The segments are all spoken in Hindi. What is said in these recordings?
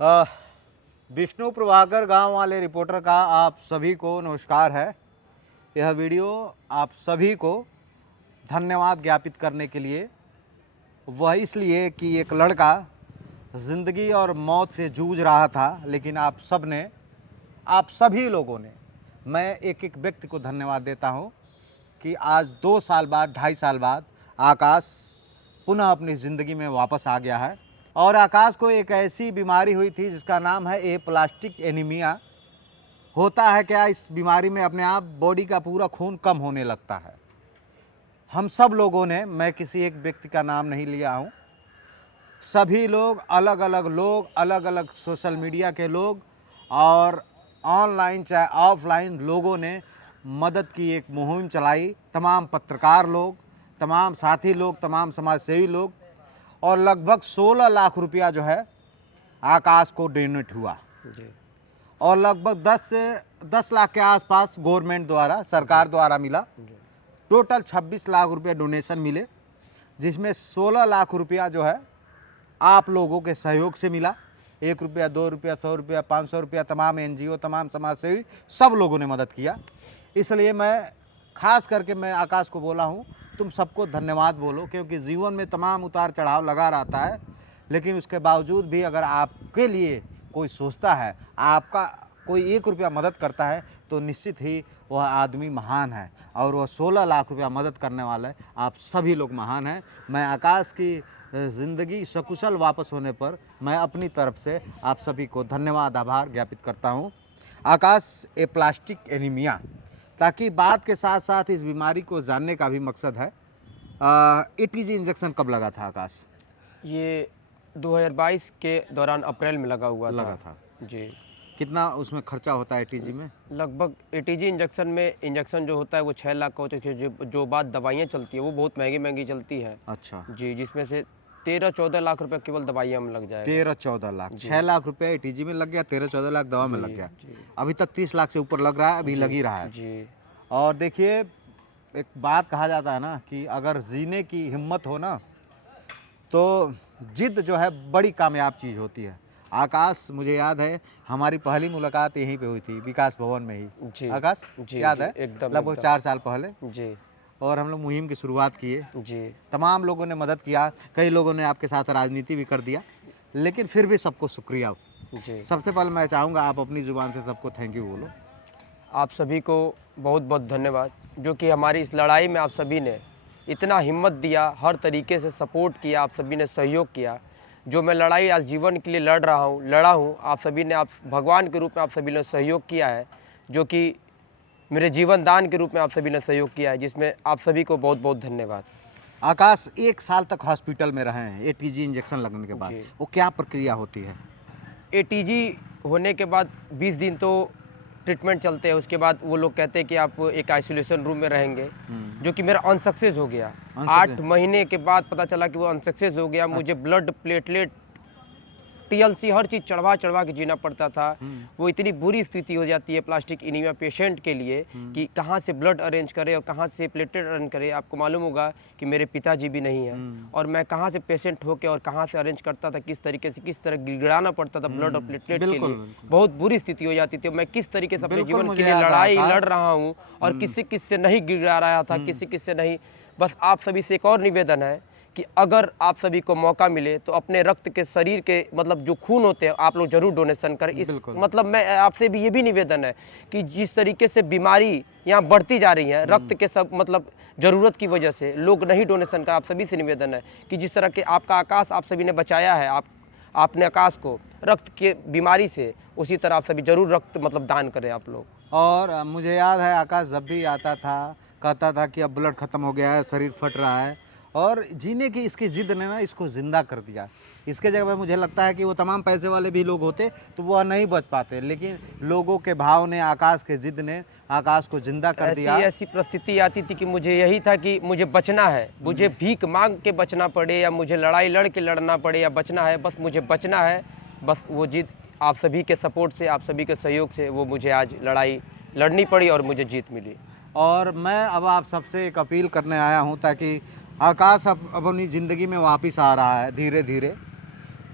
अ, विष्णु प्रभाकर गांव वाले रिपोर्टर का आप सभी को नमस्कार है। यह वीडियो आप सभी को धन्यवाद ज्ञापित करने के लिए, वह इसलिए कि एक लड़का ज़िंदगी और मौत से जूझ रहा था, लेकिन आप सभी लोगों ने, मैं एक एक व्यक्ति को धन्यवाद देता हूं कि आज 2 साल बाद, 2.5 साल बाद आकाश पुनः अपनी ज़िंदगी में वापस आ गया है। और आकाश को एक ऐसी बीमारी हुई थी जिसका नाम है एप्लास्टिक एनीमिया। होता है क्या, इस बीमारी में अपने आप बॉडी का पूरा खून कम होने लगता है। हम सब लोगों ने, मैं किसी एक व्यक्ति का नाम नहीं लिया हूँ, सभी लोग, अलग अलग सोशल मीडिया के लोग और ऑनलाइन चाहे ऑफलाइन लोगों ने मदद की एक मुहिम चलाई। तमाम पत्रकार लोग, तमाम साथी लोग, तमाम समाजसेवी लोग, और लगभग 16 लाख रुपया जो है आकाश को डोनेट हुआ जी। और लगभग 10 लाख के आसपास गवर्नमेंट द्वारा, सरकार द्वारा मिला। टोटल 26 लाख रुपया डोनेशन मिले, जिसमें 16 लाख रुपया जो है आप लोगों के सहयोग से मिला। 1 रुपया, 2 रुपया, 100 रुपया, 500 रुपया, तमाम NGO, तमाम समाजसेवी, सब लोगों ने मदद किया। इसलिए मैं खास करके मैं आकाश को बोला हूँ, तुम सबको धन्यवाद बोलो, क्योंकि जीवन में तमाम उतार चढ़ाव लगा रहता है, लेकिन उसके बावजूद भी अगर आपके लिए कोई सोचता है, आपका कोई 1 रुपया मदद करता है, तो निश्चित ही वह आदमी महान है। और वह 16 लाख रुपया मदद करने वाला है, आप सभी लोग महान हैं। मैं आकाश की ज़िंदगी सकुशल वापस होने पर मैं अपनी तरफ से आप सभी को धन्यवाद, आभार ज्ञापित करता हूँ। आकाश एप्लास्टिक एनीमिया, ताकि बात के साथ साथ इस बीमारी को जानने का भी मकसद है। ATG इंजेक्शन कब लगा था आकाश? ये 2022 के दौरान अप्रैल में लगा हुआ लगा था जी। कितना उसमें खर्चा होता है ATG में? लगभग ATG इंजेक्शन जो होता है वो 6 लाख का होता है। जो बात दवाइयाँ चलती है वो बहुत महंगी चलती है। अच्छा जी, जिसमें से 13-14 लाख रुपए केवल दवाइयाँ में लग जाएगा। 13-14 लाख, 6 लाख रुपए ATG में लग गया, 13-14 लाख दवा में लग गया। अभी तक 30 लाख से ऊपर लग रहा है, अभी लग ही रहा है जी। और देखिए, एक बात कहा जाता है ना कि अगर जीने की हिम्मत हो ना, तो जिद जो है बड़ी कामयाब चीज़ होती है। आकाश, मुझे याद है हमारी पहली मुलाकात यहीं पे हुई थी, विकास भवन में ही। जी आकाश जी, याद जी, है? एकदम लगभग 4 साल पहले। जी और हम लोग मुहिम की शुरुआत किए। जी। तमाम लोगों ने मदद किया, कई लोगों ने आपके साथ राजनीति भी कर दिया, लेकिन फिर भी सबको शुक्रिया। जी, सबसे पहले मैं चाहूँगा आप अपनी ज़ुबान से सबको थैंक यू बोलो। आप सभी को बहुत बहुत धन्यवाद, जो कि हमारी इस लड़ाई में आप सभी ने इतना हिम्मत दिया, हर तरीके से सपोर्ट किया, आप सभी ने सहयोग किया। जो मैं लड़ाई आज जीवन के लिए लड़ा हूँ, आप सभी ने, आप भगवान के रूप में आप सभी ने सहयोग किया है, जो कि मेरे जीवन दान के रूप में आप सभी ने सहयोग किया है, जिसमें आप सभी को बहुत बहुत धन्यवाद। आकाश 1 साल तक हॉस्पिटल में रहे हैं ATG इंजेक्शन लगने के बाद, जी। वो क्या प्रक्रिया होती है? ATG होने के बाद 20 दिन तो ट्रीटमेंट चलते हैं। उसके बाद वो लोग कहते हैं कि आप एक आइसोलेशन रूम में रहेंगे, जो कि मेरा अनसक्सेस हो गया। 8 महीने के बाद पता चला कि वो अनसक्सेस हो गया। मुझे ब्लड, प्लेटलेट, TLC हर चीज़ चढ़वा के जीना पड़ता था। वो इतनी बुरी स्थिति हो जाती है प्लास्टिक एनीमिया पेशेंट के लिए कि कहाँ से ब्लड अरेंज करे और कहाँ से प्लेटलेट अरेंज करे। आपको मालूम होगा कि मेरे पिताजी भी नहीं हैं, और मैं कहाँ से पेशेंट होके और कहाँ से अरेंज करता था, किस तरीके से, किस तरह गिड़गिड़ाना पड़ता था ब्लड और प्लेटलेट के लिए। बहुत बुरी स्थिति हो जाती थी। मैं किस तरीके से अपने जीवन के लिए लड़ाई लड़ रहा हूँ और किसी से नहीं गिड़गिड़ा रहा था, किसी से नहीं। बस आप सभी से एक और निवेदन है कि अगर आप सभी को मौका मिले तो अपने रक्त के, शरीर के, मतलब जो खून होते हैं, आप लोग जरूर डोनेशन करें। इस मतलब मैं आपसे भी ये भी निवेदन है कि जिस तरीके से बीमारी यहाँ बढ़ती जा रही है, रक्त के सब मतलब ज़रूरत की वजह से लोग नहीं डोनेशन कर। आप सभी से निवेदन है कि जिस तरह के आपका आकाश आप सभी ने बचाया है, आपने आकाश को रक्त के बीमारी से, उसी तरह आप सभी जरूर रक्त मतलब दान करें आप लोग। और मुझे याद है आकाश जब भी आता था, कहता था कि अब ब्लड खत्म हो गया है, शरीर फट रहा है, और जीने की इसकी जिद ने ना इसको ज़िंदा कर दिया। इसके जगह पे मुझे लगता है कि वो तमाम पैसे वाले भी लोग होते तो वह नहीं बच पाते, लेकिन लोगों के भाव ने, आकाश के जिद ने आकाश को जिंदा कर दिया। ऐसी परिस्थिति आती थी कि मुझे यही था कि मुझे बचना है, मुझे भीख मांग के बचना पड़े या मुझे लड़ाई लड़ के लड़ना पड़े या बचना है, बस मुझे बचना है। बस वो जिद आप सभी के सपोर्ट से, आप सभी के सहयोग से वो मुझे आज लड़ाई लड़नी पड़ी और मुझे जीत मिली। और मैं अब आप सबसे एक अपील करने आया हूं ताकि आकाश अब अपनी ज़िंदगी में वापस आ रहा है धीरे धीरे,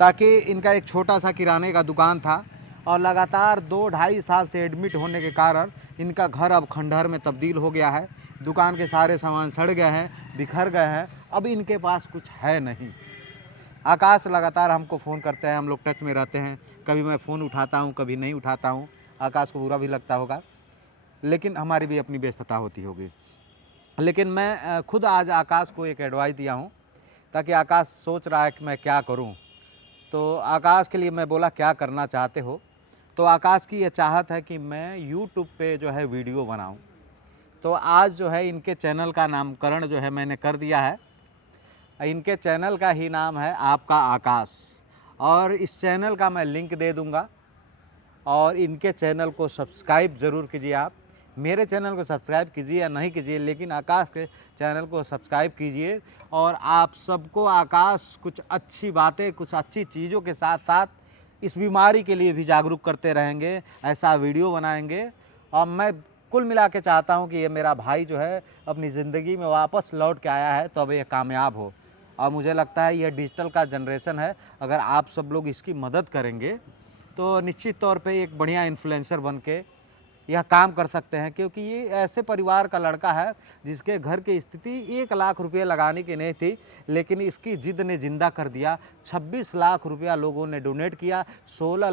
ताकि इनका एक छोटा सा किराने का दुकान था और लगातार 2-2.5 साल से एडमिट होने के कारण इनका घर अब खंडहर में तब्दील हो गया है। दुकान के सारे सामान सड़ गए हैं, बिखर गए हैं, अब इनके पास कुछ है नहीं। आकाश लगातार हमको फ़ोन करते हैं, हम लोग टच में रहते हैं, कभी मैं फ़ोन उठाता हूँ, कभी नहीं उठाता हूँ। आकाश को बुरा भी लगता होगा, लेकिन हमारी भी अपनी व्यस्तता होती होगी। लेकिन मैं खुद आज आकाश को एक एडवाइस दिया हूँ, ताकि आकाश सोच रहा है कि मैं क्या करूँ। तो आकाश के लिए मैं बोला क्या करना चाहते हो, तो आकाश की ये चाहत है कि मैं यूट्यूब पे जो है वीडियो बनाऊँ। तो आज जो है इनके चैनल का नामकरण जो है मैंने कर दिया है। इनके चैनल का ही नाम है आपका आकाश, और इस चैनल का मैं लिंक दे दूंगा और इनके चैनल को सब्सक्राइब ज़रूर कीजिए। आप मेरे चैनल को सब्सक्राइब कीजिए या नहीं कीजिए, लेकिन आकाश के चैनल को सब्सक्राइब कीजिए। और आप सबको आकाश कुछ अच्छी बातें, कुछ अच्छी चीज़ों के साथ साथ इस बीमारी के लिए भी जागरूक करते रहेंगे, ऐसा वीडियो बनाएंगे। और मैं कुल मिला के चाहता हूँ कि ये मेरा भाई जो है अपनी ज़िंदगी में वापस लौट के आया है, तो अब ये कामयाब हो। और मुझे लगता है ये डिजिटल का जनरेशन है, अगर आप सब लोग इसकी मदद करेंगे तो निश्चित तौर पे एक बढ़िया इन्फ्लुएंसर बन के यह काम कर सकते हैं। क्योंकि ये ऐसे परिवार का लड़का है जिसके घर की स्थिति 1 लाख रुपये लगाने की नहीं थी, लेकिन इसकी जिद ने जिंदा कर दिया। 26 लाख रुपया लोगों ने डोनेट किया, 16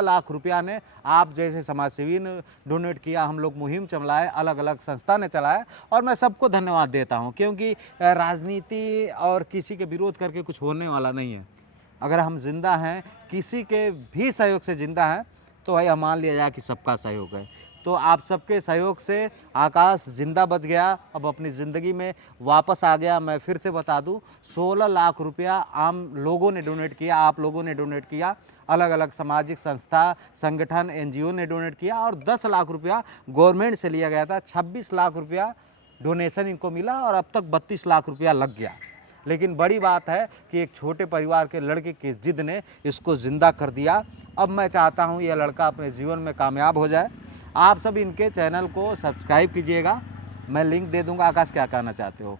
लाख रुपया ने आप जैसे समाजसेवी ने डोनेट किया। हम लोग मुहिम चलाए, अलग अलग संस्था ने चलाया, और मैं सबको धन्यवाद देता हूँ। क्योंकि राजनीति और किसी के विरोध करके कुछ होने वाला नहीं है। अगर हम जिंदा हैं, किसी के भी सहयोग से जिंदा हैं, तो भाई मान लिया जाए कि सबका सहयोग है। तो आप सबके सहयोग से आकाश जिंदा बच गया, अब अपनी ज़िंदगी में वापस आ गया। मैं फिर से बता दूं, 16 लाख रुपया आम लोगों ने डोनेट किया, आप लोगों ने डोनेट किया, अलग अलग सामाजिक संस्था, संगठन, NGO ने डोनेट किया, और 10 लाख रुपया गवर्नमेंट से लिया गया था। 26 लाख रुपया डोनेशन इनको मिला, और अब तक 32 लाख रुपया लग गया। लेकिन बड़ी बात है कि एक छोटे परिवार के लड़के की जिद ने इसको ज़िंदा कर दिया। अब मैं चाहता हूं यह लड़का अपने जीवन में कामयाब हो जाए। आप सब इनके चैनल को सब्सक्राइब कीजिएगा, मैं लिंक दे दूंगा। आकाश, क्या कहना चाहते हो?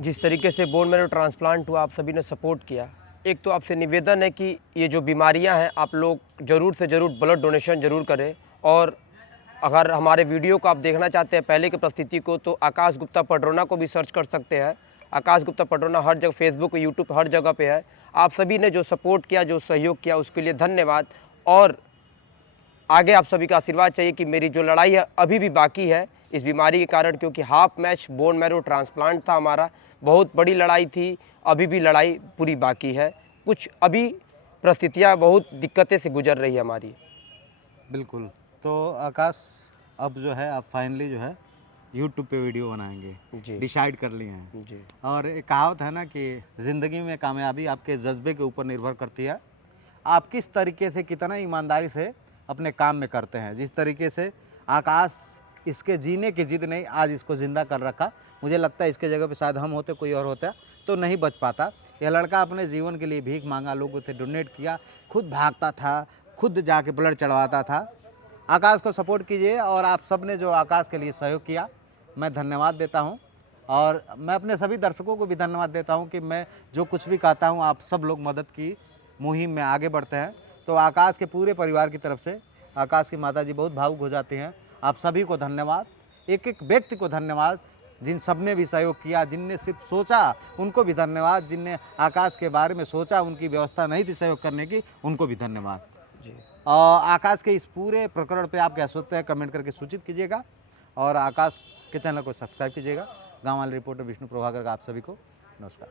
जिस तरीके से बोन मैरो ट्रांसप्लांट हुआ, आप सभी ने सपोर्ट किया, एक तो आपसे निवेदन है कि ये जो बीमारियां हैं, आप लोग ज़रूर से ज़रूर ब्लड डोनेशन ज़रूर करें। और अगर हमारे वीडियो को आप देखना चाहते हैं पहले की परिस्थिति को, तो आकाश गुप्ता पडरौना को भी सर्च कर सकते हैं। आकाश गुप्ता पडरौना हर जगह, फेसबुक, यूट्यूब, हर जगह पे है। आप सभी ने जो सपोर्ट किया, जो सहयोग किया, उसके लिए धन्यवाद। और आगे आप सभी का आशीर्वाद चाहिए कि मेरी जो लड़ाई है अभी भी बाकी है इस बीमारी के कारण, क्योंकि half match bone marrow transplant था हमारा, बहुत बड़ी लड़ाई थी, अभी भी लड़ाई पूरी बाकी है। कुछ अभी परिस्थितियाँ बहुत दिक्कतें से गुजर रही है हमारी। बिल्कुल। तो आकाश, अब जो है आप फाइनली जो है यूट्यूब पे वीडियो बनाएंगे, जी, डिसाइड कर लिए हैं। जी। और एक कहावत है ना कि ज़िंदगी में कामयाबी आपके जज्बे के ऊपर निर्भर करती है। आप किस तरीके से, कितना ईमानदारी से अपने काम में करते हैं। जिस तरीके से आकाश इसके जीने की जिद ने आज इसको ज़िंदा कर रखा, मुझे लगता है इसके जगह पे शायद हम होते, कोई और होता तो नहीं बच पाता। यह लड़का अपने जीवन के लिए भीख मांगा, लोगों से डोनेट किया, खुद भागता था, खुद जाके ब्लड चढ़वाता था। आकाश को सपोर्ट कीजिए, और आप सब ने जो आकाश के लिए सहयोग किया, मैं धन्यवाद देता हूं। और मैं अपने सभी दर्शकों को भी धन्यवाद देता हूं कि मैं जो कुछ भी कहता हूं, आप सब लोग मदद की मुहिम में आगे बढ़ते हैं। तो आकाश के पूरे परिवार की तरफ से, आकाश की माताजी बहुत भावुक हो जाती हैं, आप सभी को धन्यवाद। एक एक व्यक्ति को धन्यवाद, जिन सब ने भी सहयोग किया, जिनने सिर्फ सोचा उनको भी धन्यवाद, जिनने आकाश के बारे में सोचा, उनकी व्यवस्था नहीं थी सहयोग करने की, उनको भी धन्यवाद जी। आकाश के इस पूरे प्रकरण पे आप क्या सोचते हैं, कमेंट करके सूचित कीजिएगा, और आकाश के चैनल को सब्सक्राइब कीजिएगा। गाँव वाले रिपोर्टर विष्णु प्रभाकर का आप सभी को नमस्कार।